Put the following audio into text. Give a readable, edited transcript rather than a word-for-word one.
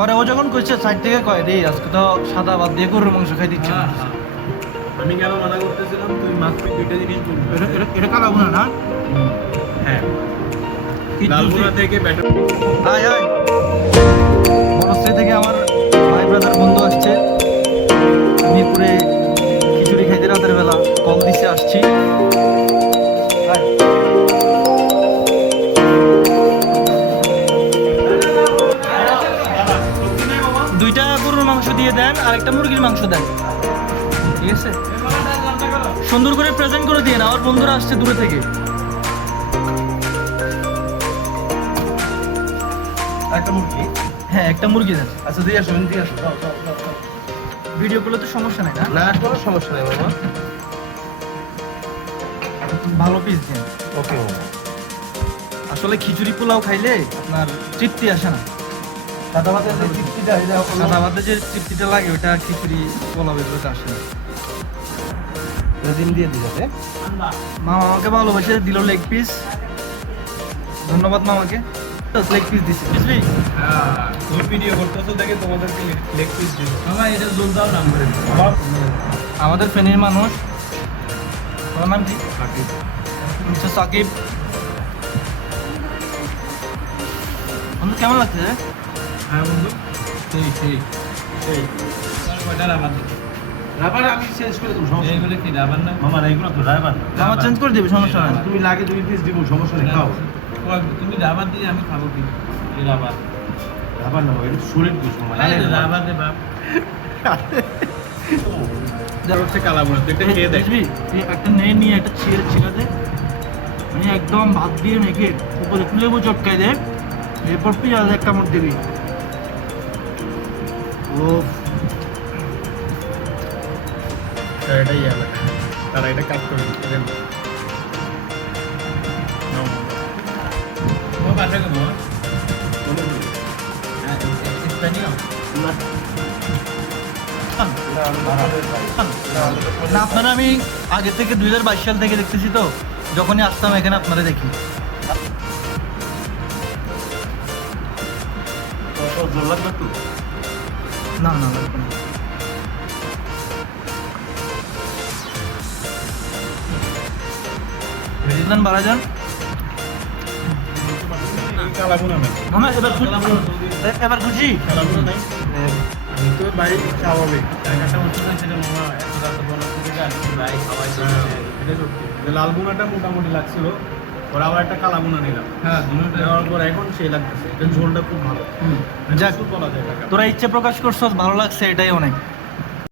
পরে ও যখন কইছে সাইড থেকে কয় রে আজকে তো সাদা ভাত দিয়ে গরুর মাংস খাই দিচ্ছে না। আমি কেন মানা করতেছিলাম, তুই মাত্র দুইটা জিনিস বলবি। এটা কালা ভুনা না? হ্যাঁ, কি লাল juicy? ভুনা থেকে ব্যাটার। আয় আয়, বনশ্রী থেকে আমার ভাই ব্রাদার বন্ধু আসছে মিরপুরে খিচুড়ি খাইতে রাতের বেলা কল দিছে আসছি। আয়। দুইটা গরুর মাংস দিয়ে দেন আর একটা মুরগির মাংস দেন, ঠিক আছে? সুন্দর করে প্রেজেন্ট করে দিয়ে না, আমার বন্ধুরা আসছে দূরে থেকে। একটা মুরগি। হ্যাঁ একটা মুরগি দেন। আচ্ছা দিয়ে আসো, দিয়ে আসো। ভিডিও করলে তো সমস্যা নাই না? না, কোনো সমস্যা নেই বাবা। ভালো পিস দেন। ওকে বাবা। আসলে খিচুড়ি পোলাও খাইলে আপনার তৃপ্তি আসে না। সাদা ভাতের যে তৃপ্তিটা, এটা সাদা ভাতে যে তৃপ্তিটা লাগে ওটা খিচুড়ি পোলাও এগুলোতে আসে না। ডিম দিয়ে দিতে। মামা আমাকে ভালোবাসে দিল লেগ পিস, ধন্যবাদ মামাকে। লেগ পিস দিছি বুঝলি? হ্যাঁ, তুমি ভিডিও করতেছো দেখে তোমাদেরকে লেগ পিস দিই। মামা এটা জোল দাও নাম করে। আমাদের ফেনীর মানুষ, ওর নাম কি? মিস্টার সাকিব। বন্ধু কেমন লাগছে? হ্যাঁ বন্ধু, সেই কয়টা রাবার দিতে? রাবার আমি চেঞ্জ করে দেবো, সমস্যা নেই। এগুলো কি রাবার না? মামা এইগুলো তো রাবার না। মামা চেঞ্জ করে দিবি, সমস্যা নাই। তুমি লাগে 2 পিস দিব, সমস্যা নেই, খাও। তুমি রাবার দিয়ে আমি খাবো কি? এই রাবার। রাবার না, এটা সলিড গোশ মামা। রাবার দে বাপ। যা হচ্ছে কালা বুনা, তুই একটা খেয়ে দেখ। দেখবি একটা নিয়ে একটা ছিঁড়া দে, মানে একদম ভাত দিয়ে মেখে উপরে তুলে চটকাই দে, এরপর পেঁয়াজ এক কামড় দিবি। ও এটাই হবে, তারা এটা কাট করে দিতে দেন। ও পাঠা কেন? স্থানীয় না আপনারা আমি আগে থেকে 2022 সাল থেকে দেখতেছি, তো যখনই আসতাম এখানে আপনারা দেখি। জোর লাগবে তো? না না লাগবে না। ভেজিটেবল বাড়া যান কালাগুনা নাই। মামা, এবার খুশি? কালাগুনা নাই। আমি তো বাড়ি স্বাভাবিক। একটা ওষুধ আছে সেটা মামা এত রাতে বলা থেকে আসছি ভাই খাওয়াই তো। এটা সত্যি। যে লাল গুনাটা মোটামুটি লাগছিল, ওর আবার একটা কালা গুনা নিলাম। হ্যাঁ, দুটোটা নেওয়ার পর এখন সেই লাগতেছে। এটা ঝোলটা খুব ভালো। যাক, ওষুধ বলা যায় এটাকে। তোরা ইচ্ছে প্রকাশ করছস, ভালো লাগছে, এটাই অনেক।